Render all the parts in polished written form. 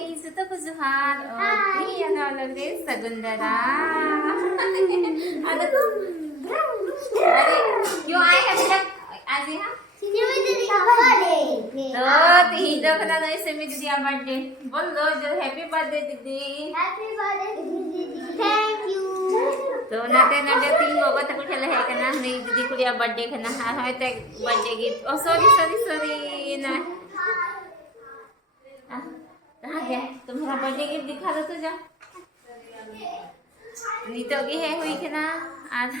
Guys, ito po Zuhan. Okay, ano ulit rin? Sagundara. Ano to? Yung ay kanila, Azi ha? तो तीजो का ना इसे में दीदी बर्थडे बोल दो जो हैप्पी बर्थडे दीदी थैंक यू तो नाते नाते तीन लोगों तक खेला है करना नहीं दीदी को या बर्थडे करना हमें तक बर्थडे गिफ्ट ओ सॉरी ना कहाँ गया तुम्हारा बर्थडे गिफ्ट दिखा दो तो जा नहीं तो की है हुई करना आज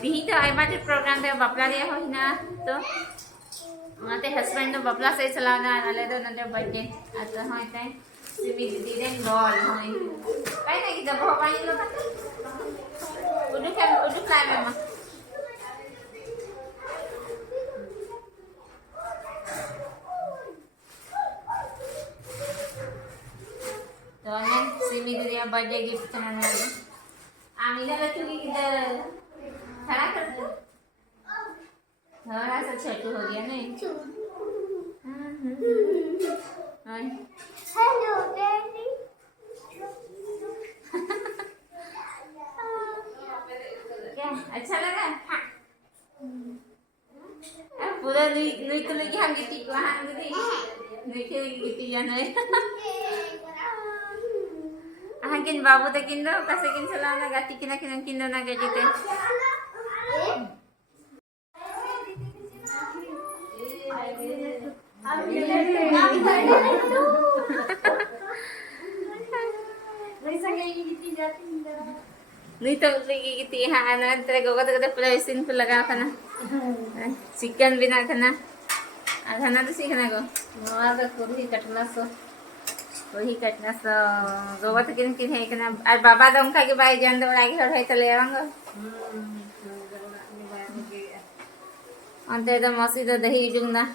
दी तो आई बात प्रोग्राम पे बपला दिया हो ना तो माते हस्बैंड तो बपला से चलाना आले तो नंदे बर्थडे आता है ताई सिमी दीदी ने बॉल है काय नाही जब हो पाई लो उडू फ्लाय मम्मा तो ने सिमी दीदी बर्थडे गिफ्ट करना है आम्ही ना तुम्ही किधर खड़ा कर दो थोड़ा सा छोटू हो गया नहीं हेलो डैडी क्या अच्छा लगा हाँ पूरा नुई तो लगी हम गिट्टी को हाँ दीदी नुई के गिट्टी जाने किन बाबू तो किन दो कैसे किन चलाना गाती किना किन दो ना गड्डी ते नहीं तो लगी हाँ ना तेरे गोगा तो पूरा स्किन पे लगा खाना चिकन बिना खाना खाना तो सीखना को तो कोई कटना सो गोवा तो किन किन है खाना और बाबा तो उनका के भाई जान दो आगे है तो ले आऊंगा अंते तो मौसी तो दही दूंगा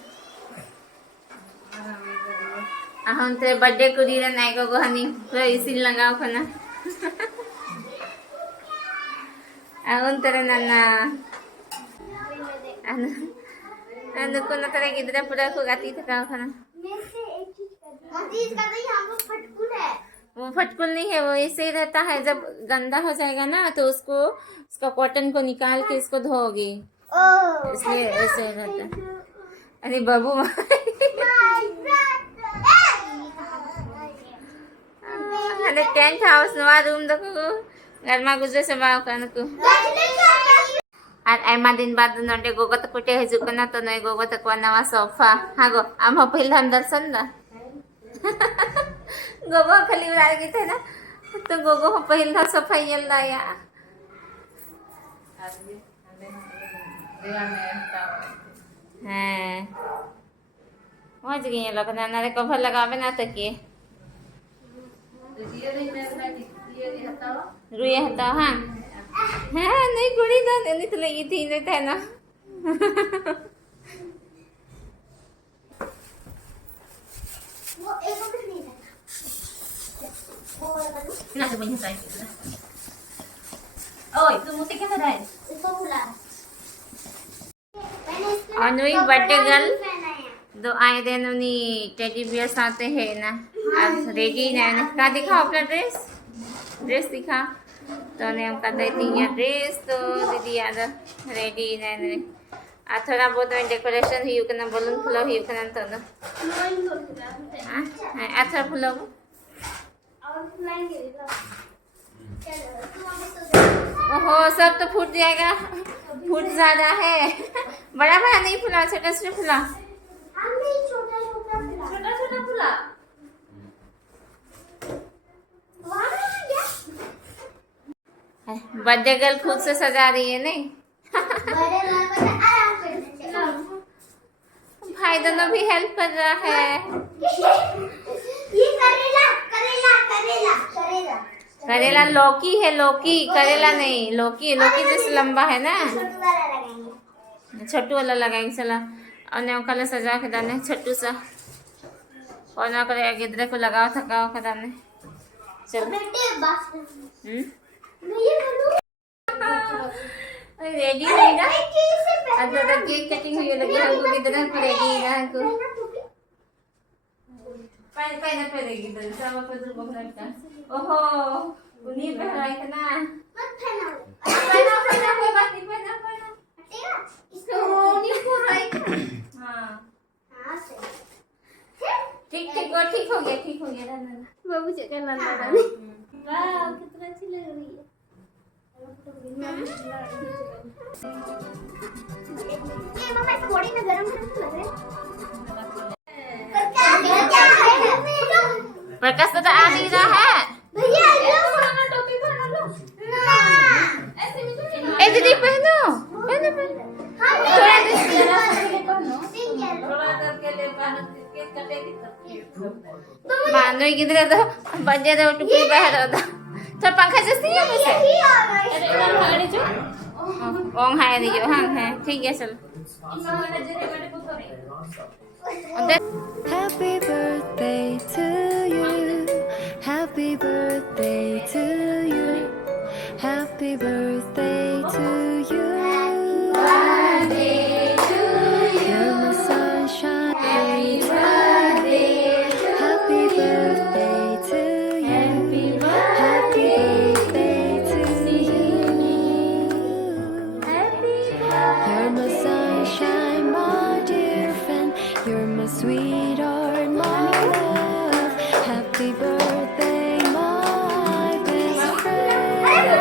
हम तेरे बर्थडे को दी नाई को हनी पूरा इसी लगाओ खाना अन तेरे नाना को ना तेरे किधर पूरा को गाती थकाओ खाना वो फटकुल नहीं है वो ऐसे ही रहता है जब गंदा हो जाएगा ना तो उसका कॉटन को निकाल के इसको धोगी इसलिए ऐसे ही रहता अरे बाबू अरे टेंट हाउस नवा रूम देखो घर में गुजरे से बाव करने को और ऐमा दिन बाद नोटे गोगो तक कुटे है जुकना तो नए गोगो तक नवा सोफा हाँ गो आम हो पहले हम दर्शन दा गोगो खाली उड़ा गई थे ना तो गोगो हो पहले सोफा ये लाया हाँ मज गई लोग ना कवर लगावे ना तकिए रुई हता हाँ हाँ नहीं गुड़ी तो नहीं तो लगी थी नहीं था ना ना तो बढ़िया साइज ओए तू मुझसे क्या कर रहा है अनुई बर्थडे गर्ल दो आए दिन उन्हीं टेडी बियर्स आते हैं ना आज रेडी ना क्या दिखा अपना ड्रेस दिखा तो ने हम कहते थी यहाँ ड्रेस तो दीदी याद रेडी ना आ थोड़ा बहुत में डेकोरेशन हुई करना बलून फुला हुई करना तो ना आ थोड़ा फुला ओहो सब तो फूट जाएगा फूट ज्यादा है बड़ा बड़ा नहीं फुला छोटा छोटा फुला छोटा फुला बर्थडे गर्ल खुद से सजा रही है नहीं भाई दोनों भी हेल्प कर रहा है ये करेला लौकी है लौकी करेला नहीं लौकी जैसे लंबा है ना छोटू वाला लगाएंगे चला और कल सजा के दाने छोटू सा और ना करे गिदरे को लगाओ थकाओ के दाने चलो रेडी है ना अब तो केक कटिंग हुई लगी हमको कितना रेडी है हमको Pwede gitu. Sama pa dun bang ka. Oho, uni pa rai ka na. Pwede ko ba? इसको नी को rai ka. हाँ. ठीक हो गया ना. बाबू चेक कर लाना वाह कितना अच्छी लग रही है ये मम्मा थोड़ी ना गरम लग रहा है प्रकाश तो आ नहीं रहा है भैया ये खाना टोपी पहना लो ऐसे भी ए दीदी पहनो थोड़ा मानो किधर तो बजे तो टुकड़ी बाहर होता तो पंखा जैसी है मुझे ओंग है नहीं जो हाँ है ठीक है चल Happy birthday to you. Happy birthday to you. Happy birthday to you. You're my sunshine. Happy birthday to you. Happy birthday to you. You're my sunshine, my dear friend. You're my sweetheart, my love. Happy birthday, my best friend. Happy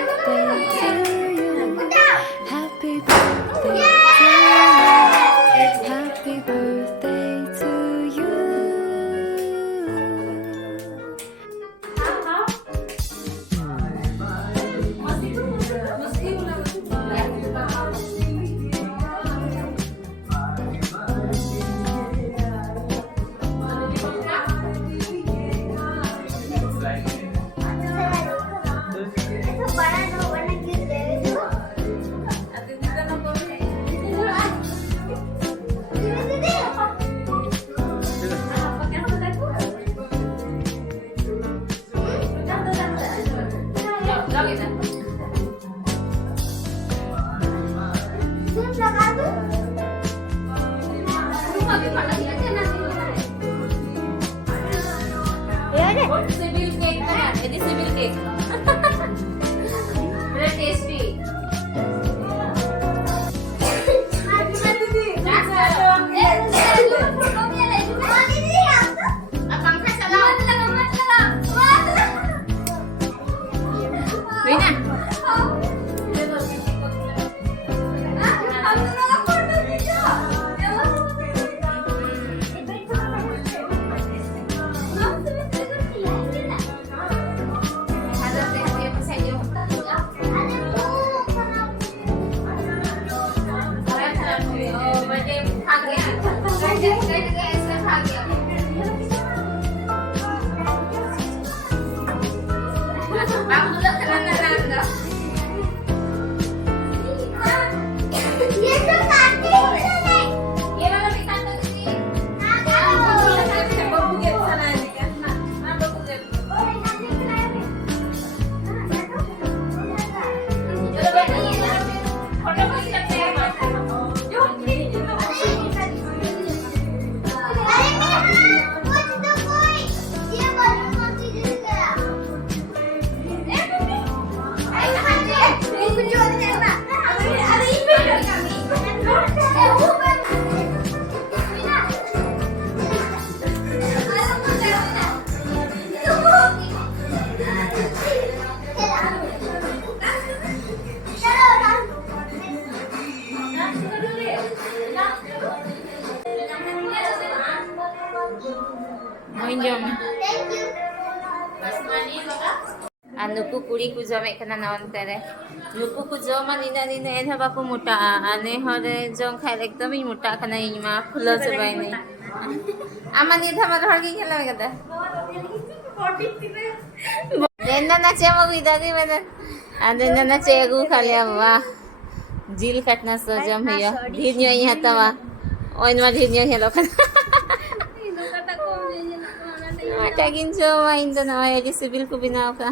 birthday to you. Happy birthday to you. Happy birthday to you. सिविल cake बना ये सिविल cake बड़ा tasty nuku kuri ku jome kana na ontere nuku ku joma nina en haba ku muta ane hore jong khai ekdom hi muta kana ima phulo jabai nei amani thama dhar ki khela gada denna na che mo ida gi mena denna na che gu khale wa jil katna so jam hiya dhinyo hi tawa oin ma dhinyo helo kana tagin jo wa inda na ay sibil ko binaw ka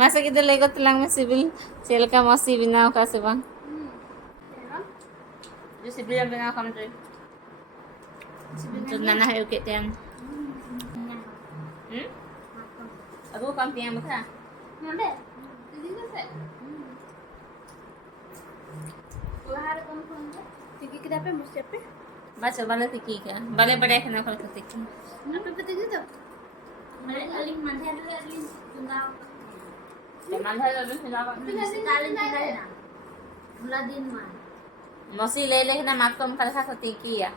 masa kita legot lang mas sibil sel ka masi binaw ka sa bang Just sibilan bina kam to. Jud na nahayo kit yan. Aku kam piang mo ka. Ngambe. Jadi tu set. Lahar kamu pun tu. Tiki kita apa mesti apa? Baca bala tiki ka. Bale bade kana kol tiki. Apa betul tu? Mereka aling mana ada aling tunggal. Teman hai lalu silakan. Talent tunggal na. Mula din man. Mosi le le na mat kom kala ka tiki ya.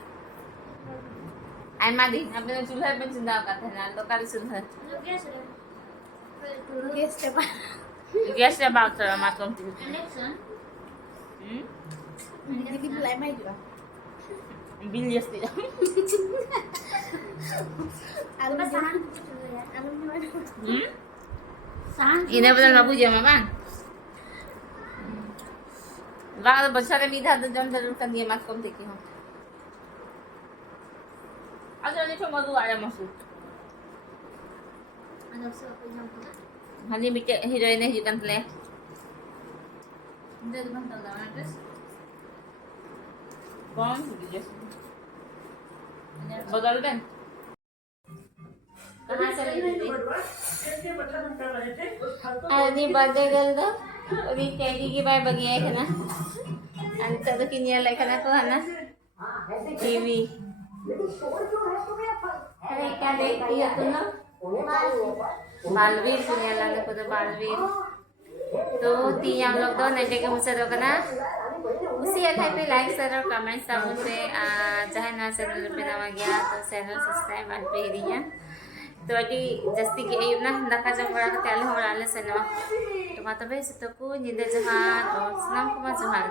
Ai madi, apne chulha pe chinda ka thana to kali sulha. Guess apa? Guess about mat kom tiki. Election. Jadi mulai mai juga. Bilyas tidak. Apa sahan? Alam mana? Sahan. Ini betul babu jam apa? Kalau besar ni dah tu jam terus kan dia mat kom tiki ho. Ada ni cuma dua ada masuk. Ada siapa yang tu? Hani mikir heroin ni juga tele. Dia tu mana tahu dah address? कौन सी बदल Ben कहाँ चली दीदी आदि birthday girl दो अभी teddy की bye बगिया है ना अंत तो किन्या लेकर ना को है ना टीवी अरे क्या देखती है तुम लोग बालवीर किन्या लाने को तो बालवीर तो तीन हम लोग दो नटे के मुझसे दो करना उसी अध्याय पे लाइक शेयर और कमेंट्स था मुझे चाहे ना चैनल पे नवा गया तो चैनल सब्सक्राइब कर पे दिया तो अभी जस्ती के अयुब ना दका जम बड़ा के तेल हम डालने से ना तो माता भाई से तो को निंदे जहान और सलाम को जोहार